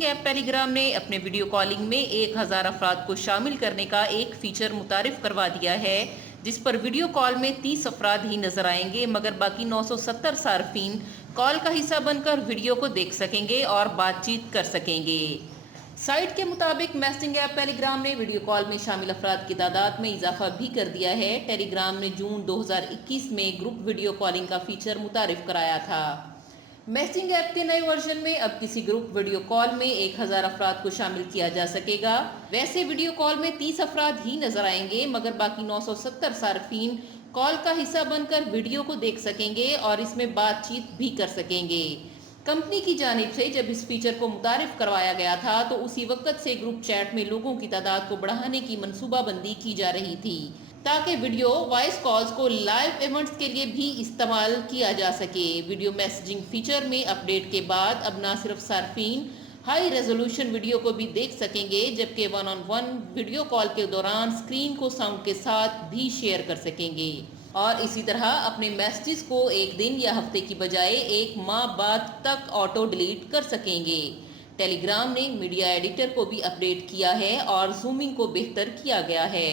Missing app ٹیلی gram نے اپنے video calling میں 1000 افراد کو شامل کرنے کا ایک فیچر متعارف کروا دیا ہے، جس پر ویڈیو کال میں 30 افراد ہی نظر آئیں گے، مگر باقی 970 صارفین کال کا حصہ بن کر ویڈیو کو دیکھ سکیں گے اور بات چیت کر سکیں گے۔ سائٹ کے مطابق میسنگ ایپ ٹیلی گرام نے ویڈیو کال میں شامل افراد کی تعداد میں اضافہ بھی کر دیا ہے۔ ٹیلی گرام نے جون 2021 میں گروپ ویڈیو کالنگ کا فیچر متعارف کرایا تھا۔ میسنگ ایپ کے نئے ورژن میں اب کسی گروپ ویڈیو کال میں 1000 افراد کو شامل کیا جا سکے گا۔ ویسے ویڈیو کال میں 30 افراد ہی نظر آئیں گے، مگر باقی 970 صارفین کال کا حصہ بن کر ویڈیو کو دیکھ سکیں گے اور اس میں بات چیت بھی کر سکیں گے۔ کمپنی کی جانب سے جب اس فیچر کو متعارف کروایا گیا تھا تو اسی وقت سے گروپ چیٹ میں لوگوں کی تعداد کو بڑھانے کی منصوبہ بندی کی جا رہی تھی تاکہ ویڈیو وائس کالز کو لائیو ایونٹس کے لیے بھی استعمال کیا جا سکے۔ ویڈیو میسجنگ فیچر میں اپ ڈیٹ کے بعد اب نہ صرف صارفین ہائی ریزولوشن ویڈیو کو بھی دیکھ سکیں گے، جبکہ one on one video call کے دوران سکرین کو ساؤنڈ کے ساتھ بھی شیئر کر سکیں گے اور اسی طرح اپنے میسجز کو ایک دن یا ہفتے کی بجائے ایک ماہ بعد تک آٹو ڈیلیٹ کر سکیں گے۔ ٹیلی گرام نے میڈیا ایڈیٹر کو بھی اپ ڈیٹ کیا ہے اور زومنگ کو بہتر کیا گیا ہے۔